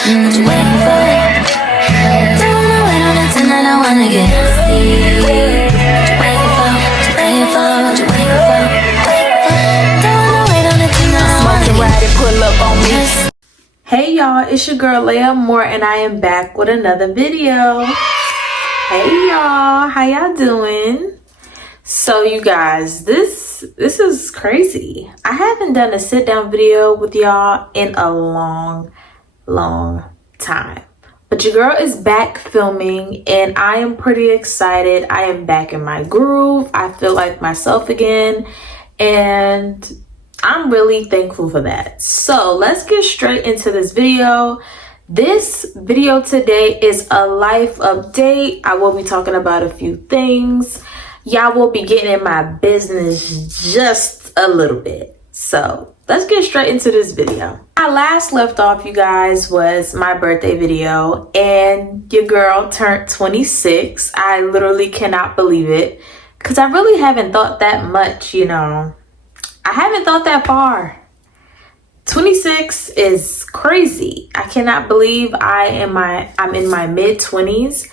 What you waiting for? Don't wanna wait on it tonight, I wanna get nasty. What you waiting for? What you waiting for? What you waiting for? Don't wanna wait on it tonight, I wanna get ride and pull up on me. Hey y'all, it's your girl Leah Moore and I am back with another video. Hey y'all, how y'all doing? So you guys, this is crazy. I haven't done a sit down video with y'all in a long time. But your girl is back filming and I am pretty excited. I am back in my groove. I feel like myself again and I'm really thankful for that. So let's get straight into this video. This video today is a life update. I will be talking about a few things. Y'all will be getting in my business just a little bit. So let's get straight into this video. I last left off, you guys, was my birthday video and your girl turned 26. I literally cannot believe it because I really haven't thought that much, you know. I haven't thought that far. 26 is crazy. I cannot believe I'm in my mid-20s.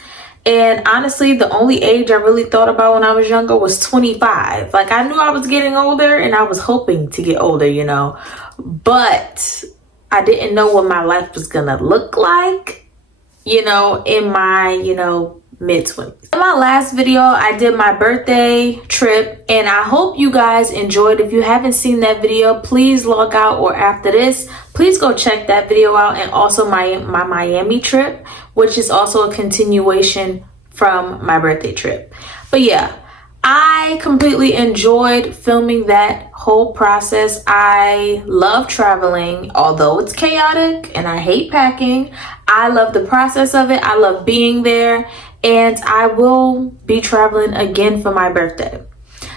And honestly, the only age I really thought about when I was younger was 25. Like, I knew I was getting older and I was hoping to get older, you know. But I didn't know what my life was gonna look like, you know, in my, you know, mid-20s. In my last video, I did my birthday trip and I hope you guys enjoyed. If you haven't seen that video, please log out, or after this, please go check that video out. And also my Miami trip, which is also a continuation from my birthday trip. But yeah, I completely enjoyed filming that whole process. I love traveling, although it's chaotic and I hate packing. I love the process of it. I love being there. And I will be traveling again for my birthday.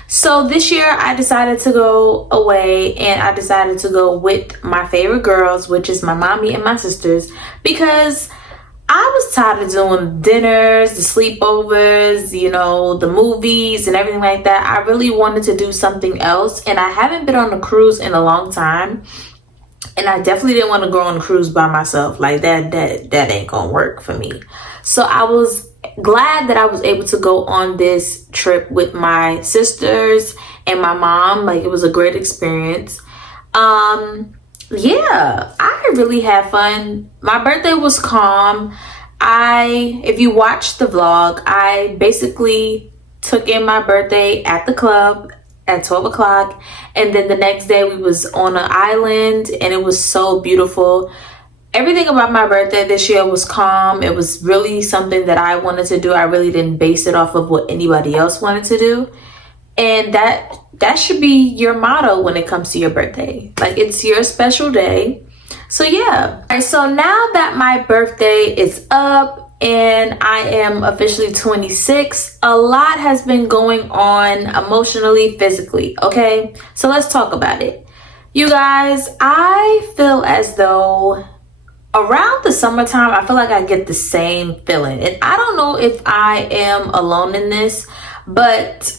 So this year I decided to go away and I decided to go with my favorite girls, which is my mommy and my sisters, because I was tired of doing dinners, the sleepovers, you know, the movies and everything like that. I really wanted to do something else, and I haven't been on a cruise in a long time. And I definitely didn't want to go on a cruise by myself. Like that ain't gonna work for me. So I was glad that I was able to go on this trip with my sisters and my mom. Like, it was a great experience. Yeah, I really had fun. My birthday was calm. If you watched the vlog, I basically took in my birthday at the club at 12 o'clock, and then the next day we was on an island and it was so beautiful. Everything about my birthday this year was calm. It was really something that I wanted to do. I really didn't base it off of what anybody else wanted to do. And that should be your motto when it comes to your birthday. Like, it's your special day. So yeah. All right, so now that my birthday is up and I am officially 26, a lot has been going on emotionally, physically, okay? So let's talk about it. You guys, I feel as though around the summertime, I feel like I get the same feeling. And I don't know if I am alone in this, but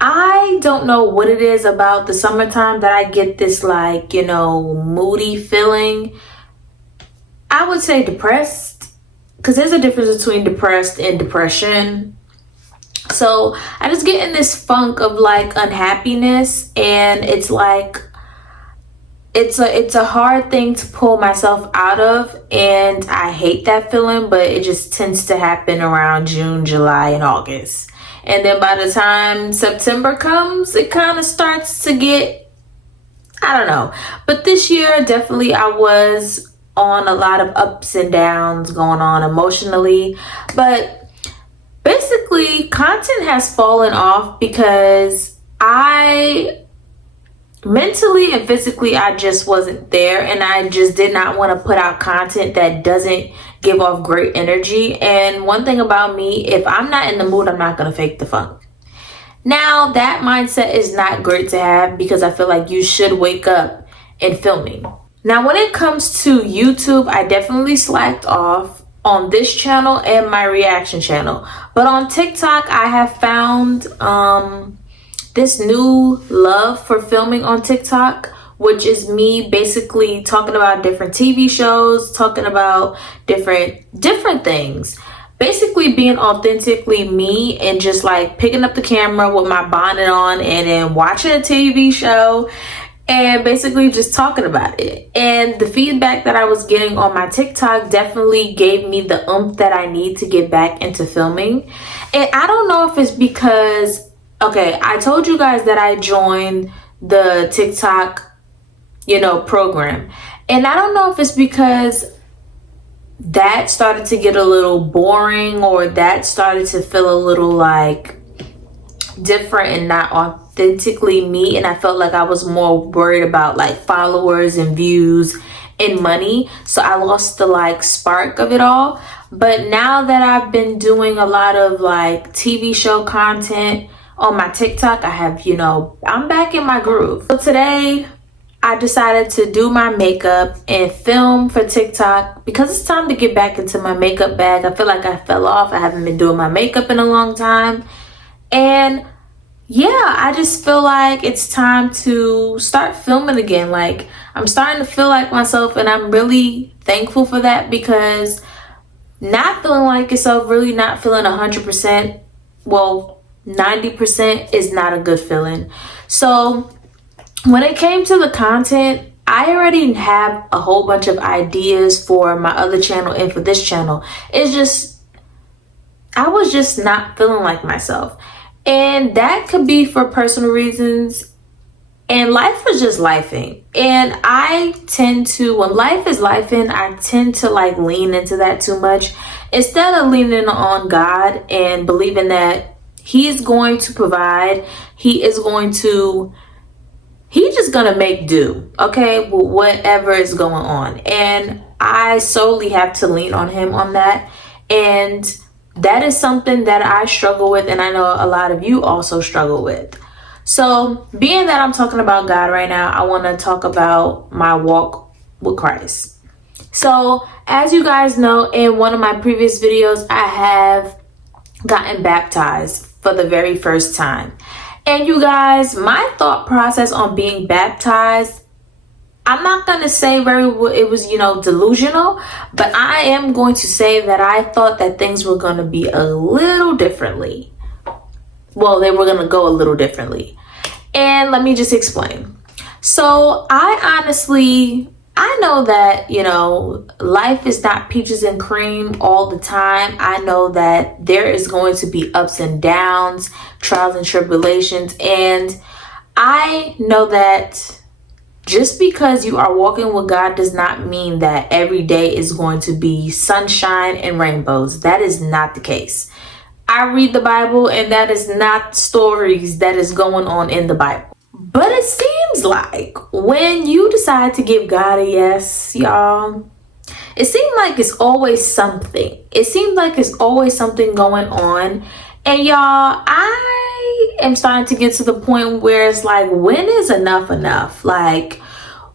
I don't know what it is about the summertime that I get this, like, you know, moody feeling. I would say depressed, because there's a difference between depressed and depression. So I just get in this funk of like unhappiness, and it's like it's a hard thing to pull myself out of, and I hate that feeling, but it just tends to happen around June, July, and August. And then by the time September comes, it kind of starts to get, I don't know. But this year, definitely I was on a lot of ups and downs going on emotionally. But basically, content has fallen off because mentally and physically, I just wasn't there, and I just did not want to put out content that doesn't give off great energy. And one thing about me, if I'm not in the mood, I'm not going to fake the funk. Now, that mindset is not great to have, because I feel like you should wake up and filming. Now, when it comes to YouTube, I definitely slacked off on this channel and my reaction channel. But on TikTok, I have found this new love for filming on TikTok, which is me basically talking about different TV shows, talking about different things. Basically being authentically me and just like picking up the camera with my bonnet on and then watching a TV show and basically just talking about it. And the feedback that I was getting on my TikTok definitely gave me the oomph that I need to get back into filming. And I don't know if it's because, okay, I told you guys that I joined the TikTok, program. And I don't know if it's because that started to get a little boring or that started to feel a little like different and not authentically me, and I felt like I was more worried about like followers and views and money, so I lost the like spark of it all. But now that I've been doing a lot of like TV show content on my TikTok, I have, I'm back in my groove. So today I decided to do my makeup and film for TikTok because it's time to get back into my makeup bag. I feel like I fell off. I haven't been doing my makeup in a long time. And yeah, I just feel like it's time to start filming again. Like, I'm starting to feel like myself, and I'm really thankful for that, because not feeling like yourself, really not feeling 100%, well, 90% is not a good feeling. So when it came to the content, I already have a whole bunch of ideas for my other channel and for this channel. It's just, I was just not feeling like myself. And that could be for personal reasons. And life was just lifing. And I tend to, when life is lifing, I tend to like lean into that too much. Instead of leaning on God and believing that He is going to provide, He's just gonna make do, okay, with whatever is going on. And I solely have to lean on Him on that. And that is something that I struggle with, and I know a lot of you also struggle with. So being that I'm talking about God right now, I want to talk about my walk with Christ. So as you guys know, in one of my previous videos, I have gotten baptized for the very first time. And you guys, my thought process on being baptized, I'm not going to say it was, delusional, but I am going to say that I thought that things were going to be a little differently. Well, they were going to go a little differently. And let me just explain. So I know that, life is not peaches and cream all the time. I know that there is going to be ups and downs, trials and tribulations. And I know that just because you are walking with God does not mean that every day is going to be sunshine and rainbows. That is not the case. I read the Bible, and that is not stories that is going on in the Bible. But it seems like when you decide to give God a yes, y'all, it seems like it's always something. It seems like it's always something going on. And y'all, I am starting to get to the point where it's like, when is enough enough? Like,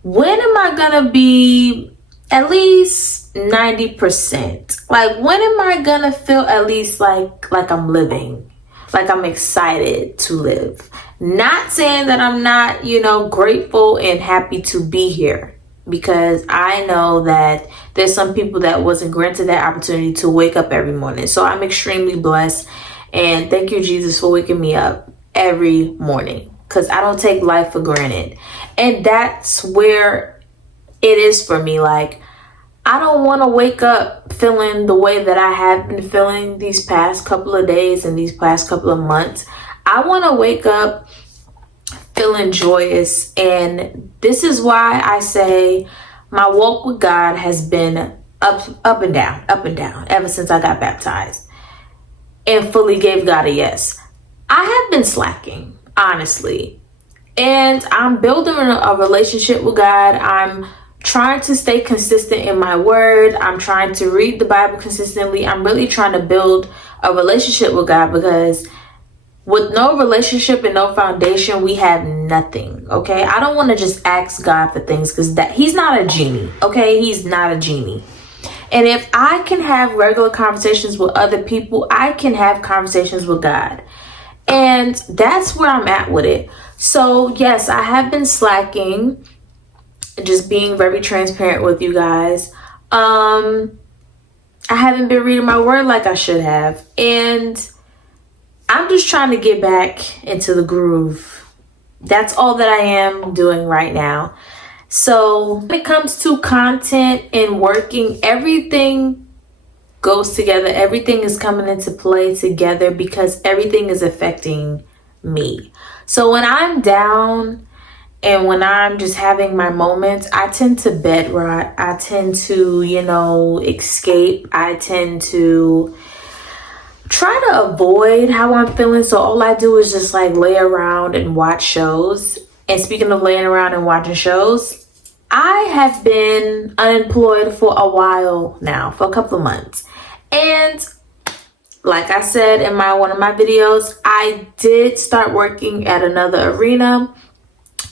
when am I gonna be at least 90%? Like, when am I gonna feel at least like I'm living? Like I'm excited to live. Not saying that I'm not, grateful and happy to be here, because I know that there's some people that wasn't granted that opportunity to wake up every morning. So I'm extremely blessed. And thank you, Jesus, for waking me up every morning, because I don't take life for granted. And that's where it is for me. Like, I don't want to wake up feeling the way that I have been feeling these past couple of days and these past couple of months. I want to wake up feeling joyous. And this is why I say my walk with God has been up and down ever since I got baptized and fully gave God a yes. I have been slacking, honestly. And I'm building a relationship with God. I'm trying to stay consistent in my word. I'm trying to read the Bible consistently. I'm really trying to build a relationship with God, because with no relationship and no foundation, we have nothing, okay? I don't want to just ask God for things, because He's not a genie, okay? He's not a genie. And if I can have regular conversations with other people, I can have conversations with God. And that's where I'm at with it. So yes, I have been slacking. just being very transparent with you guys. I haven't been reading my word like I should have, and I'm just trying to get back into the groove. That's all that I am doing right now. So when it comes to content and working, everything goes together. Everything is coming into play together because everything is affecting me. So when I'm down and when I'm just having my moments, I tend to bed rot. I tend to, escape. I tend to try to avoid how I'm feeling. So all I do is just like lay around and watch shows. And speaking of laying around and watching shows, I have been unemployed for a while now, for a couple of months. And like I said in one of my videos, I did start working at another arena.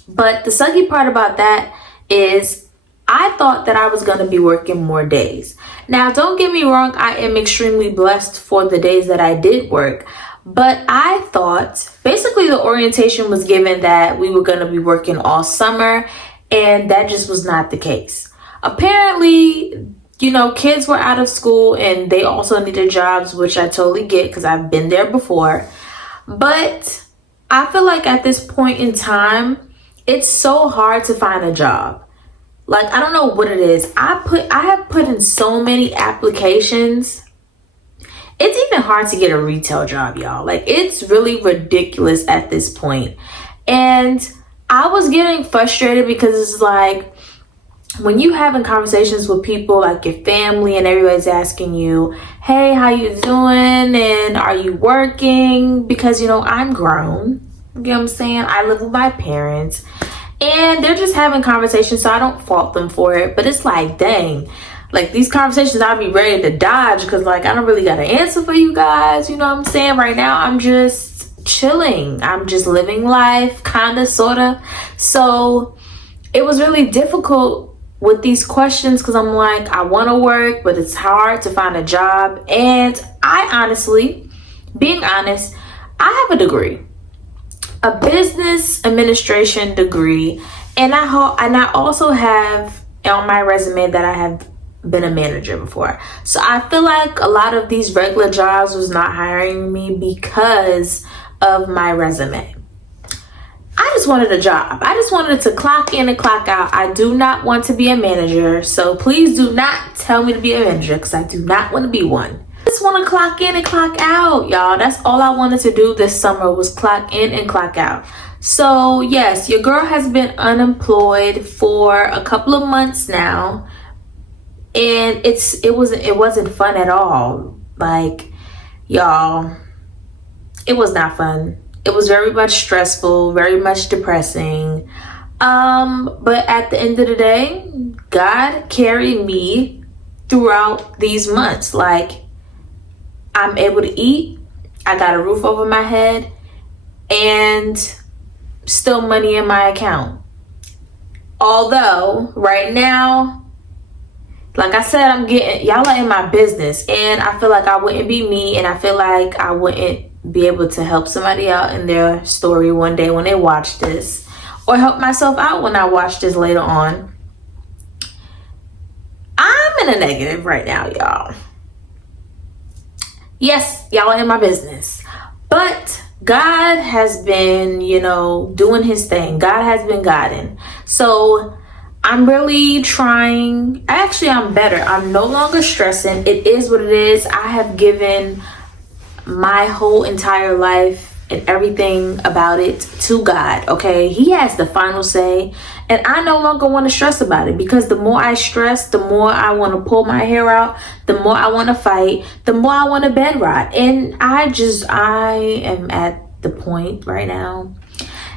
But the sucky part about that is I thought that I was going to be working more days. Now, don't get me wrong, I am extremely blessed for the days that I did work. But I thought, basically the orientation was given that we were going to be working all summer, and that just was not the case. Apparently, kids were out of school and they also needed jobs, which I totally get because I've been there before. But I feel like at this point in time, it's so hard to find a job. Like, I don't know what it is. I have put in so many applications. It's even hard to get a retail job, y'all. Like, it's really ridiculous at this point. And I was getting frustrated because it's like, when you having conversations with people like your family and everybody's asking you, hey, how you doing? And are you working? Because, I'm grown. You know what I'm saying? I live with my parents. And they're just having conversations, so I don't fault them for it. But it's like, dang, like these conversations I'll be ready to dodge because like I don't really got an answer for you guys. You know what I'm saying? Right now I'm just chilling. I'm just living life, kind of, sort of. So it was really difficult with these questions because I'm like, I want to work, but it's hard to find a job. And I honestly, being honest, I have a degree. A business administration degree, and I also have on my resume that I have been a manager before. So I feel like a lot of these regular jobs was not hiring me because of my resume. I just wanted a job. I just wanted to clock in and clock out. I do not want to be a manager, so please do not tell me to be a manager because I do not want to be one. I just want to clock in and clock out, y'all. That's all I wanted to do this summer was clock in and clock out. So yes, your girl has been unemployed for a couple of months now, and it wasn't fun at all. Like, y'all, it was not fun. It was very much stressful, very much depressing. But at the end of the day, God carried me throughout these months. Like, I'm able to eat, I got a roof over my head, and still money in my account. Although right now, like I said, y'all are in my business, and I feel like I wouldn't be me, and I feel like I wouldn't be able to help somebody out in their story one day when they watch this, or help myself out when I watch this later on. I'm in a negative right now, y'all. Yes, y'all are in my business, but God has been, doing his thing. God has been guiding. So I'm really trying. Actually, I'm better. I'm no longer stressing. It is what it is. I have given my whole entire life and everything about it to God, okay? He has the final say, and I no longer want to stress about it because the more I stress, the more I want to pull my hair out, the more I want to fight, the more I want to bed rot. And I am at the point right now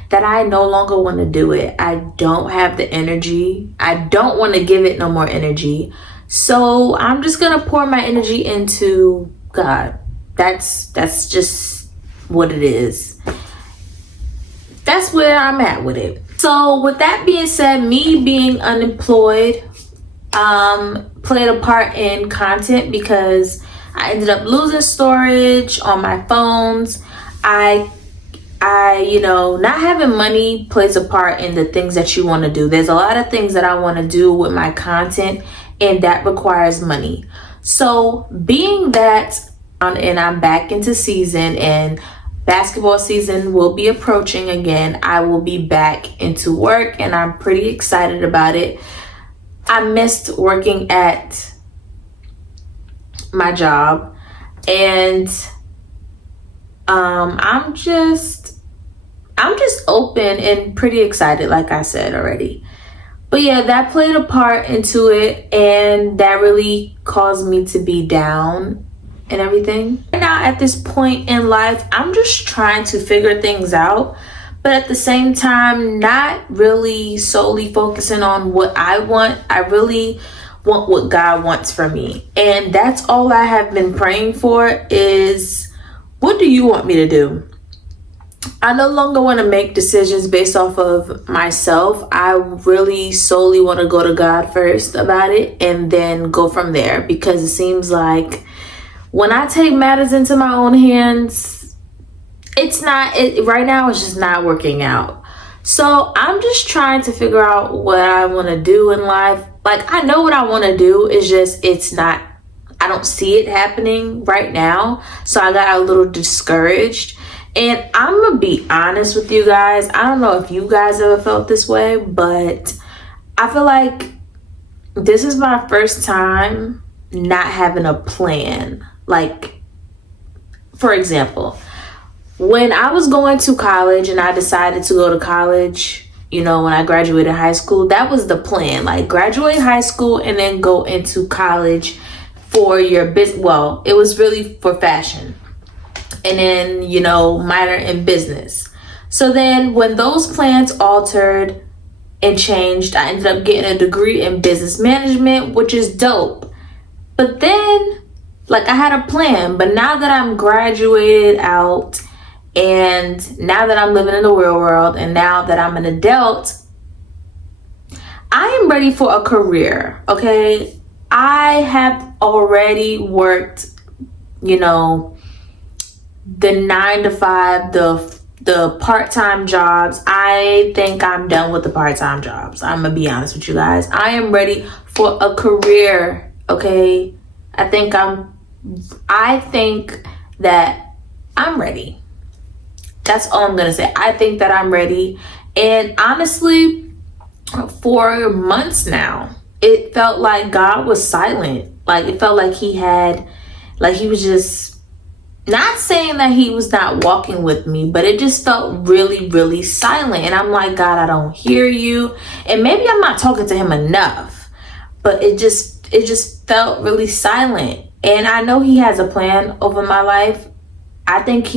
that I no longer want to do it. I don't have the energy. I don't want to give it no more energy. So I'm just going to pour my energy into God. That's just what it is. That's where I'm at with it. So with that being said, me being unemployed played a part in content because I ended up losing storage on my phones. I not having money plays a part in the things that you want to do. There's a lot of things that I want to do with my content, and that requires money. So being that, and I'm back into season, and basketball season will be approaching again, I will be back into work, and I'm pretty excited about it. I missed working at my job, and I'm just open and pretty excited, like I said already. But yeah, that played a part into it, and that really caused me to be down and everything. Right now, at this point in life, I'm just trying to figure things out, but at the same time, not really solely focusing on what I want. I really want what God wants for me. And that's all I have been praying for is, what do you want me to do? I no longer want to make decisions based off of myself. I really solely want to go to God first about it and then go from there, because it seems like when I take matters into my own hands, right now it's just not working out. So I'm just trying to figure out what I want to do in life. Like, I know what I want to do, it's just I don't see it happening right now. So I got a little discouraged. And I'm gonna be honest with you guys. I don't know if you guys ever felt this way, but I feel like this is my first time not having a plan. Like, for example, when I was going to college and I decided to go to college, when I graduated high school, that was the plan. Like, graduate high school and then go into college for your business. Well, it was really for fashion. And then, minor in business. So then when those plans altered and changed, I ended up getting a degree in business management, which is dope. But then, I had a plan, but now that I'm graduated out, and now that I'm living in the real world, and now that I'm an adult, I am ready for a career, okay? I have already worked, the 9 to 5, the part-time jobs. I think I'm done with the part-time jobs. I'm gonna be honest with you guys. I am ready for a career, okay? I think that I'm ready. That's all I'm gonna say. I think that I'm ready. And honestly, for months now, it felt like God was silent. Like, it felt like he was just, not saying that he was not walking with me, but it just felt really, really silent. And I'm like, God, I don't hear you. And maybe I'm not talking to him enough, but it just felt really silent. And I know he has a plan over my life. I think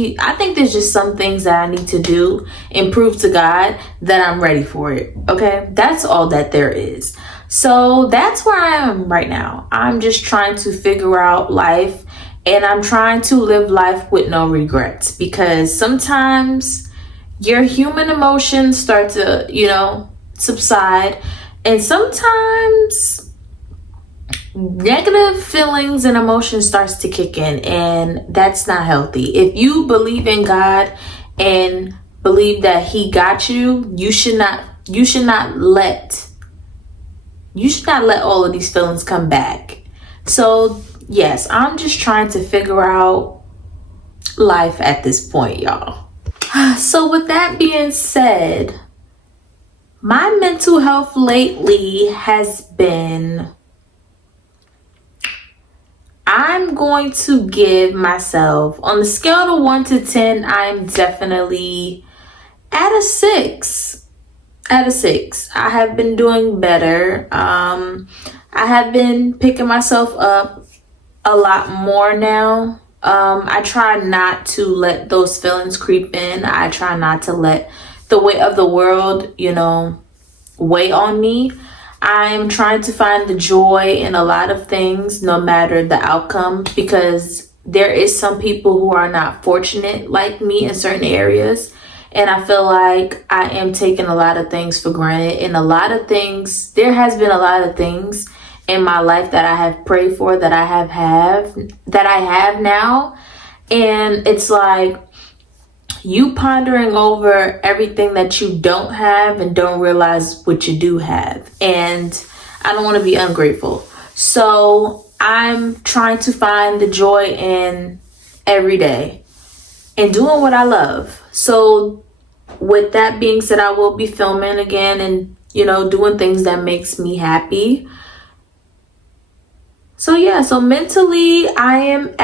there's just some things that I need to do and prove to God that I'm ready for it. Okay. That's all that there is. So that's where I am right now. I'm just trying to figure out life. And I'm trying to live life with no regrets, because sometimes your human emotions start to, subside. And sometimes negative feelings and emotions starts to kick in, and that's not healthy. If you believe in God and believe that he got you, you should not let all of these feelings come back. So yes, I'm just trying to figure out life at this point, y'all. So with that being said, my mental health lately has been, I'm going to give myself, on the scale of 1 to 10, I'm definitely at a 6. At a 6. I have been doing better. I have been picking myself up a lot more now. I try not to let those feelings creep in. I try not to let the weight of the world, weigh on me. I'm trying to find the joy in a lot of things, no matter the outcome, because there is some people who are not fortunate like me in certain areas. And I feel like I am taking a lot of things for granted. And there has been a lot of things in my life that I have prayed for, that I have now. And it's like, you pondering over everything that you don't have and don't realize what you do have. And I don't want to be ungrateful. So I'm trying to find the joy in every day and doing what I love. So with that being said, I will be filming again and, doing things that makes me happy. So yeah, so mentally I'm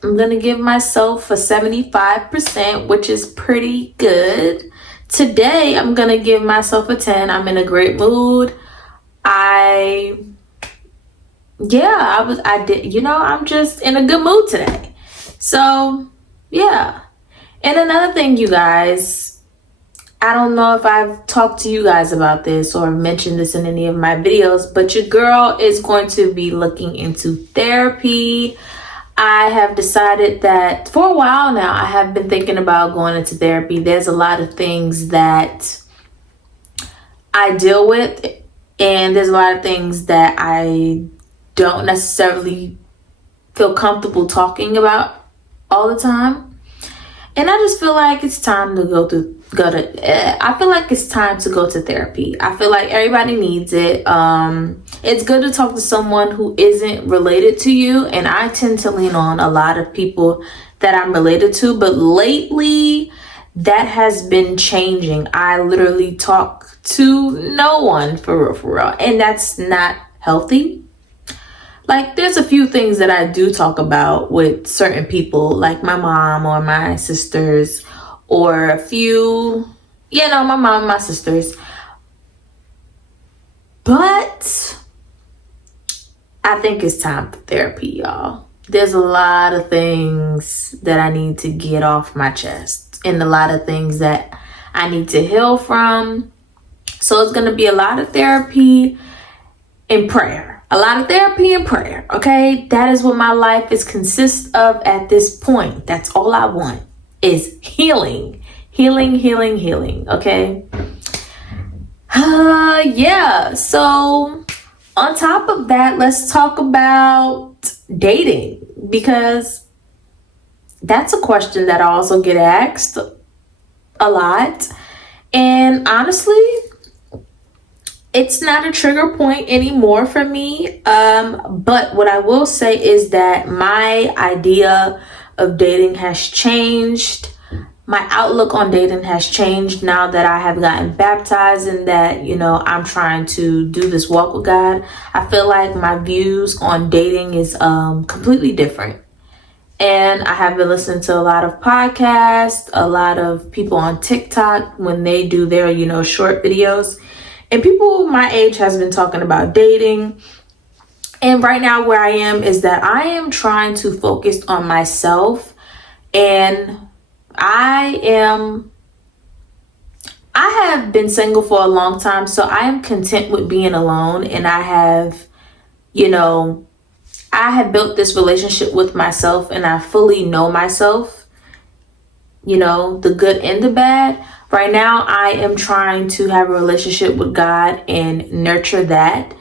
gonna give myself a 75%, which is pretty good. Today I'm gonna give myself a 10. I'm in a great mood. I'm just in a good mood today. So yeah. And another thing, you guys, I don't know if I've talked to you guys about this or mentioned this in any of my videos, but your girl is going to be looking into therapy. I have decided that for a while now, I have been thinking about going into therapy. There's a lot of things that I deal with, and there's a lot of things that I don't necessarily feel comfortable talking about all the time. And I just feel like it's time to I feel like it's time to go to therapy. I feel like everybody needs it. It's good to talk to someone who isn't related to you. And I tend to lean on a lot of people that I'm related to. But lately, that has been changing. I literally talk to no one for real. And that's not healthy. Like, there's a few things that I do talk about with certain people, like my mom or my sisters, or a few, my mom and my sisters. But I think it's time for therapy, y'all. There's a lot of things that I need to get off my chest, and a lot of things that I need to heal from. So it's going to be a lot of therapy and prayer. A lot of therapy and prayer, okay? That is what my life consists of at this point. That's all I want is healing, okay? Yeah, so on top of that, let's talk about dating, because that's a question that I also get asked a lot. And honestly, it's not a trigger point anymore for me. But what I will say is that my idea of dating has changed. My outlook on dating has changed now that I have gotten baptized and that, I'm trying to do this walk with God. I feel like my views on dating is completely different. And I have been listening to a lot of podcasts, a lot of people on TikTok when they do their, short videos. And people my age has been talking about dating. And right now where I am is that I am trying to focus on myself. And I have been single for a long time. So I am content with being alone. And I have built this relationship with myself, and I fully know myself, the good and the bad. Right now, I am trying to have a relationship with God and nurture that.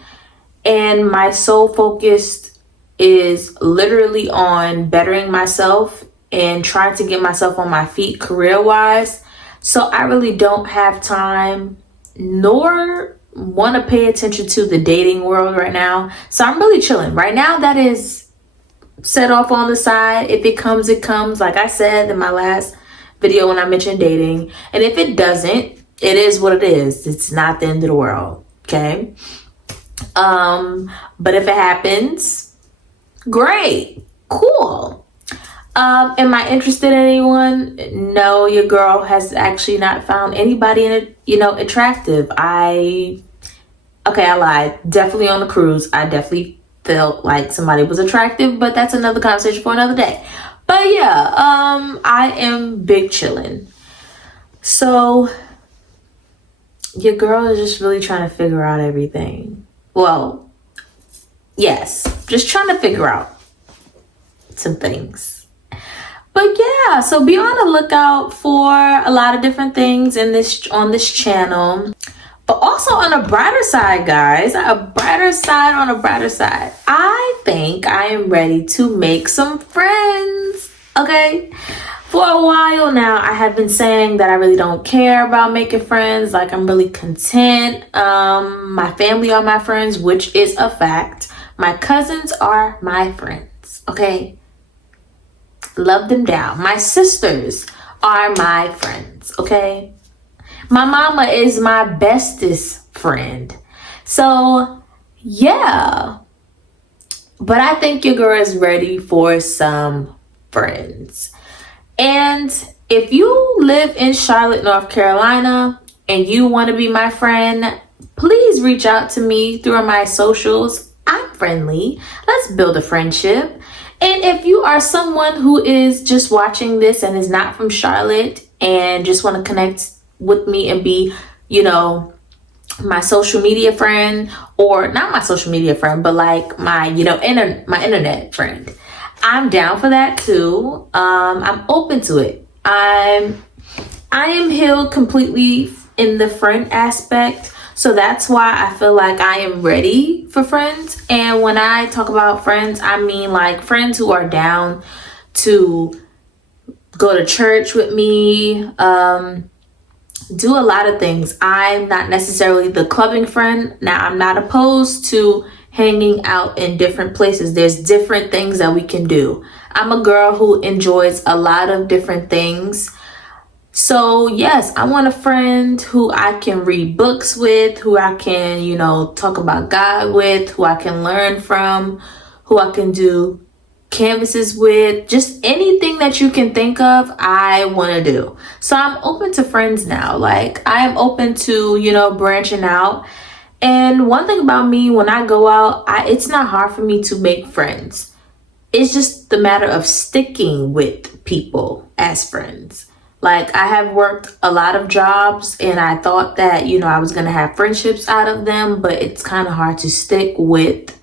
And my sole focus is literally on bettering myself and trying to get myself on my feet career-wise. So I really don't have time nor want to pay attention to the dating world right now. So I'm really chilling. Right now, that is set off on the side. If it comes, it comes. Like I said in my last video when I mentioned dating. And if it doesn't, it is what it is. It's not the end of the world. Okay. But if it happens, great. Cool. Am I interested in anyone? No, your girl has actually not found anybody attractive. I lied. Definitely on the cruise, I definitely felt like somebody was attractive, but that's another conversation for another day. But yeah, I am big chillin'. So your girl is just really trying to figure out everything. Well, yes, just trying to figure out some things. But yeah, so be on the lookout for a lot of different things on this channel. But also on a brighter side, guys, on a brighter side, I think I am ready to make some friends. Okay? For a while now, I have been saying that I really don't care about making friends. Like, I'm really content. My family are my friends, which is a fact. My cousins are my friends. Okay? Love them down. My sisters are my friends. Okay? My mama is my bestest friend. So, yeah. But I think your girl is ready for some friends. And if you live in Charlotte, North Carolina, and you want to be my friend, please reach out to me through my socials. I'm friendly. Let's build a friendship. And if you are someone who is just watching this and is not from Charlotte and just want to connect with me and be, my social media friend, or not my social media friend, but like my, my internet friend, I'm down for that too. I'm open to it. I am healed completely in the friend aspect. So that's why I feel like I am ready for friends. And when I talk about friends, I mean like friends who are down to go to church with me, do a lot of things. I'm not necessarily the clubbing friend. Now, I'm not opposed to hanging out in different places. There's different things that we can do. I'm a girl who enjoys a lot of different things. So yes, I want a friend who I can read books with, who I can, talk about God with, who I can learn from, who I can do canvases with, just anything that you can think of, I want to do. So I'm open to friends now. Like, I am open to, branching out. And one thing about me, when I go out, it's not hard for me to make friends. It's just the matter of sticking with people as friends. Like, I have worked a lot of jobs and I thought that, I was going to have friendships out of them, but it's kind of hard to stick with,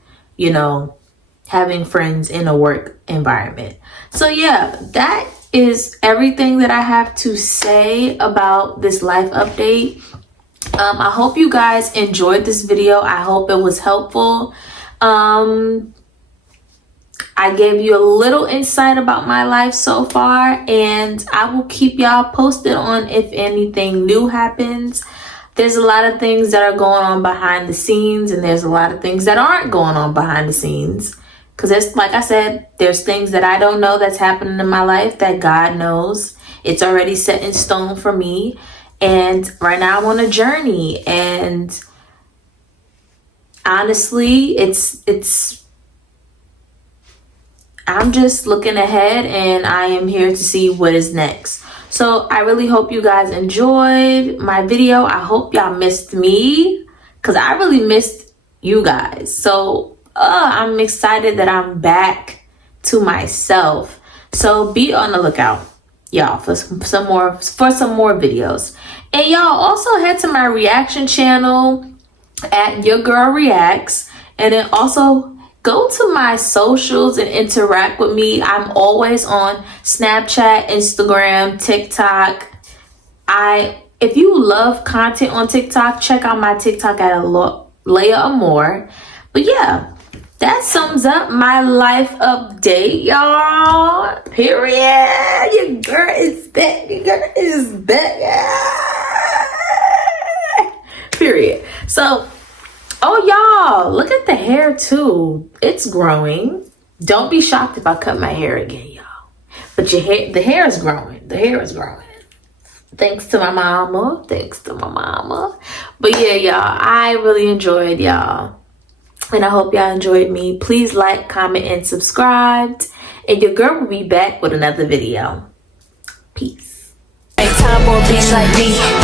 having friends in a work environment. So yeah, that is everything that I have to say about this life update. I hope you guys enjoyed this video. I hope it was helpful. I gave you a little insight about my life so far, and I will keep y'all posted on if anything new happens. There's a lot of things that are going on behind the scenes, and there's a lot of things that aren't going on behind the scenes. Because it's like I said, there's things that I don't know that's happening in my life that God knows. It's already set in stone for me. And right now I'm on a journey. And honestly, I'm just looking ahead and I am here to see what is next. So I really hope you guys enjoyed my video. I hope y'all missed me because I really missed you guys. So I'm excited that I'm back to myself. So be on the lookout, y'all, for some more videos. And y'all also head to my reaction channel at Your Girl Reacts, and then also go to my socials and interact with me. I'm always on Snapchat, Instagram, TikTok. If you love content on TikTok, check out my TikTok at Leah Amore. But yeah, that sums up my life update, y'all. Period. Your girl is back. Your girl is back. Period. So, y'all, look at the hair too. It's growing. Don't be shocked if I cut my hair again, y'all. But the hair is growing. The hair is growing. Thanks to my mama. But yeah, y'all, I really enjoyed y'all. And I hope y'all enjoyed me. Please like, comment, and subscribe. And your girl will be back with another video. Peace. Time for a bitch like me.